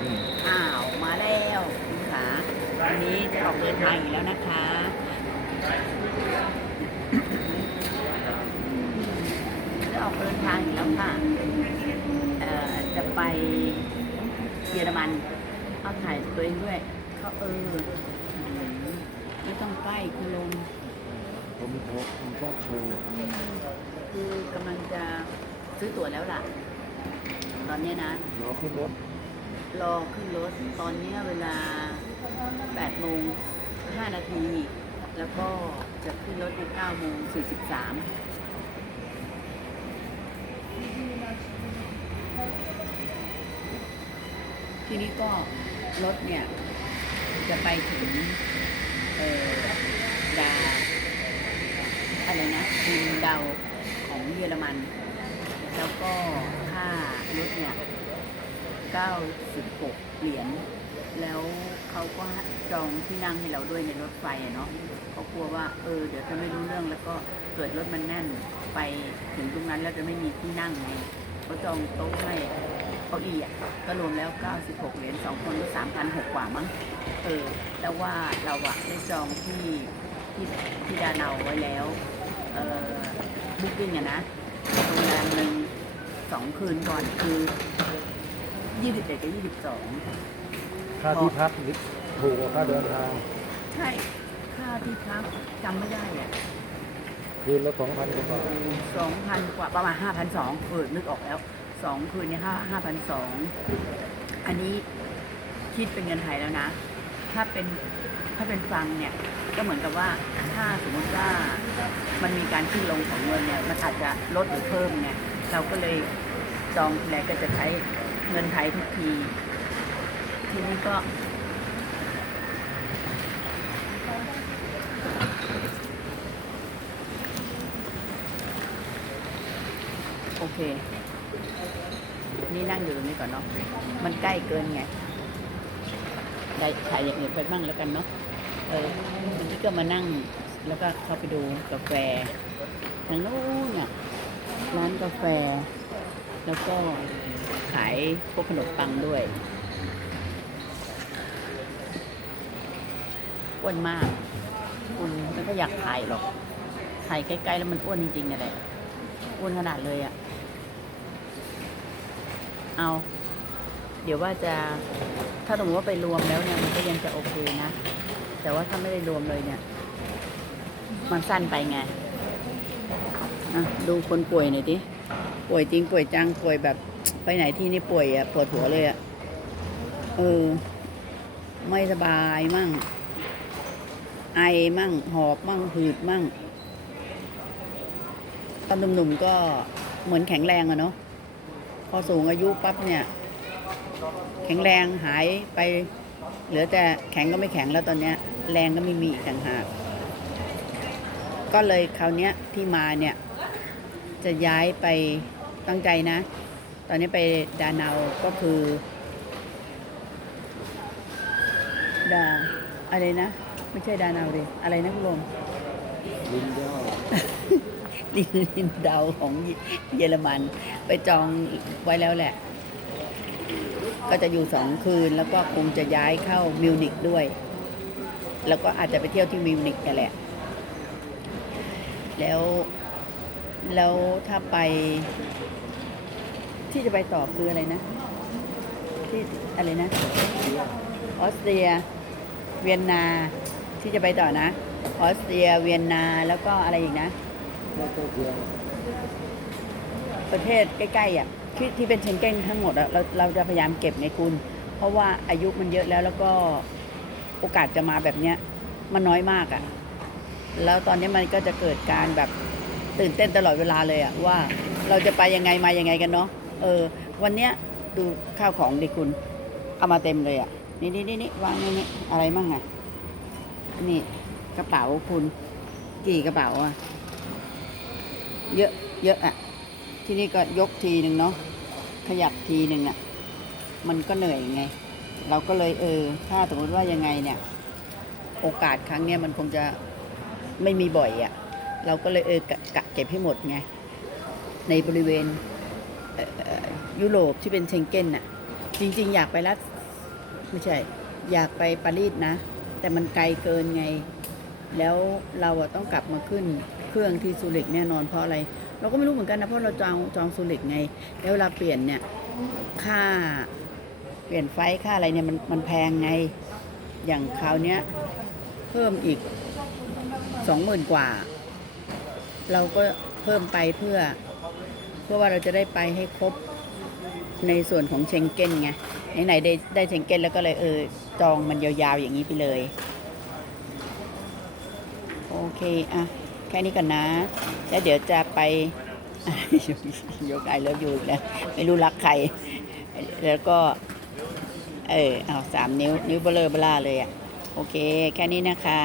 อืมอ้าวมาแล้วคุณขาวันนี้จะออกเดินทางอีกแล้วนะคะจะออกเดินทางอีกแล้วค่ะเอ่อจะไปเยอรมันเอาถ่ายตัวเองด้วยเขาเอออืมไม่ต้องใกล้คุณลงผมชอบผมชอบโชว์คือกำลังจะซื้อตั๋วแล้วล่ะ ตอนเนี้ยนะรอขึ้นรถ รอขึ้นรถตอนนี้เวลา8โมง5นาที แล้วก็จะขึ้นรถใน9โมง43ทีนี้ก็รถเนี่ย จะไปถึงเอ่อดาอะไรนะดินดาวของเยอรมัน แล้วก็ค่ารถเนี่ย 96 เหรียญ แล้วเขาก็จองที่นั่งให้เราด้วยในรถไฟอะเนาะเขากลัวว่า เออ เดี๋ยวจะไม่รู้เรื่องแล้วก็เกิดรถมันแน่น ไปถึงตรงนั้นแล้วจะไม่มีที่นั่งไงเขาจองโต๊ะให้เก้าอี้อะก็รวมแล้ว 96 เหรียญสองคนก็3,600กว่ามั้ง เออ แต่ว่าเราอะได้จองที่ที่ที่ดาเนาไว้แล้ว เออบุ๊กิ้งอะนะโรงแรมหนึ่งสองคืนก่อนคือ ยี่สิบเอ็ดกับยี่สิบสองค่าที่พักถูกกว่าค่าเดินทาง ใช่ค่าที่พักจำไม่ได้อะคืนละสองพันกว่าบาทสองพันกว่าประมาณห้าพันสองเออนึกออกแล้วสองคืนเนี่ยห้าห้าพันสองอันนี้คิดเป็นเงินไทยแล้วนะ ถ้าเป็นถ้าเป็นฟังเนี่ยก็เหมือนกับว่าถ้าสมมติว่ามันมีการขึ้นลงของเงินเนี่ยมันอาจจะลดหรือเพิ่มไงเราก็เลยจองทีไรก็จะใช้ เงินไทยทุกที ทีนี้ก็ โอเค นี่นั่งอยู่ตรงนี้ก่อนเนาะ มันใกล้เกินไง ได้ถ่ายอย่างอื่นไปบ้างแล้วกันเนาะ เออวันนี้ก็มานั่ง แล้วก็เข้าไปดูกาแฟ ทางโน้นเนี่ยร้านกาแฟ แล้วก็ ขายพวกขนมปังด้วยอ้วนมากคุณไม่ก็อยากถ่ายหรอกถ่ายใกล้ๆแล้วมันอ้วนจริงๆนั่นแหละอ้วนขนาดเลยอะ่ะเอา เดี๋ยวว่าจะถ้าสมมติว่าไปรวมแล้วเนี่ยมันก็ยังจะโอเคนะ แต่ว่าถ้าไม่ได้รวมเลยเนี่ย มันสั้นไปไง อะ ดูคนป่วยหน่อยดิ ป่วยจริงป่วยจังป่วยแบบ ไปไหนที่นี่ป่วยอะปวดหัวเลยอะเออ ไม่สบายมั่ง ไอมั่ง หอบมั่งหืดมั่งตอนหนุ่มๆก็เหมือนแข็งแรงอะเนาะพอสูงอายุปั๊บเนี่ย แข็งแรงหายไป เหลือแต่แข็งก็ไม่แข็งแล้วตอนเนี้ย แรงก็ไม่มีต่างหากก็เลยคราวเนี้ยที่มาเนี่ย จะย้ายไป ตั้งใจนะ ตอนนี้ไปดานาวก็คือดาอะไรนะ ไม่ใช่ดานาดิอะไรนะคุณลมลินย่อลินลินดาของเยอรมัน ไปจองไว้แล้วแหละ ก็จะอยู่สองคืนแล้วก็คงจะย้ายเข้ามิวนิกด้วย แล้วก็อาจจะไปเที่ยวที่มิวนิกกันแหละ แล้ว แล้วถ้าไป ที่จะไปต่อคืออะไรนะ ที่อะไรนะ ออสเตรีย เวียนนา ที่จะไปต่อนะ ออสเตรีย เวียนนา แล้วก็อะไรอีกนะ ประเทศใกล้ๆอะที่ที่เป็นเชงเก้งทั้งหมดอะเราเราจะพยายามเก็บไงคุณ เพราะว่าอายุมันเยอะแล้วแล้วก็โอกาสจะมาแบบเนี้ยมันน้อยมากอะแล้วตอนนี้มันก็จะเกิดการแบบ ตื่นเต้นตลอดเวลาเลยอะว่าเราจะไปยังไงมายังไงกันเนาะเออ วันเนี้ยดูข้าวของดิคุณ เอามาเต็มเลยอะนี่นี่นี่นี่วางนี่นี่อะไรมั่งอะนี่กระเป๋าคุณ กี่กระเป๋าอะเยอะเยอะอะที่นี่ก็ยกทีหนึ่งเนาะขยับทีหนึ่งอะมันก็เหนื่อยไง เราก็เลยเออ ถ้าสมมติว่ายังไงเนี่ย โอกาสครั้งเนี้ยมันคงจะไม่มีบ่อยอะ่ะ เราก็เลยเออกะกะเก็บให้หมดไง ในบริเวณเยุโรปที่เป็นเชงเก้นน่ะ จริง ๆ อยากไปรัสไม่ใช่ อยากไปปารีสนะ แต่มันไกลเกินไง แล้วเราอะต้องกลับมาขึ้นเครื่องที่ซูริกแน่นอนเพราะอะไร เราก็ไม่รู้เหมือนกันนะ เพราะเราจองจองซูริกไง แล้วเวลาเปลี่ยนเนี่ยค่าเปลี่ยนไฟค่าอะไรเนี่ยมันมันแพงไง อย่างคราวเนี้ยเพิ่มอีกสองหมื่นกว่า เราก็เพิ่มไปเพื่อ เพื่อว่าเราจะได้ไปให้ครบในส่วนของเชงเก้นไงไหนๆได้ได้เชงเก้นแล้วก็เลยเออจองมันยาวๆอย่างนี้ไปเลย โอเคอะแค่นี้ก่อนนะ แล้วเดี๋ยวจะไปยกไอเลิฟยูอีกแล้วไม่รู้รักใคร แล้วก็ เออเอาสามนิ้ว นิ้วเบลอเบลาเลยอะ โอเค แค่นี้นะคะ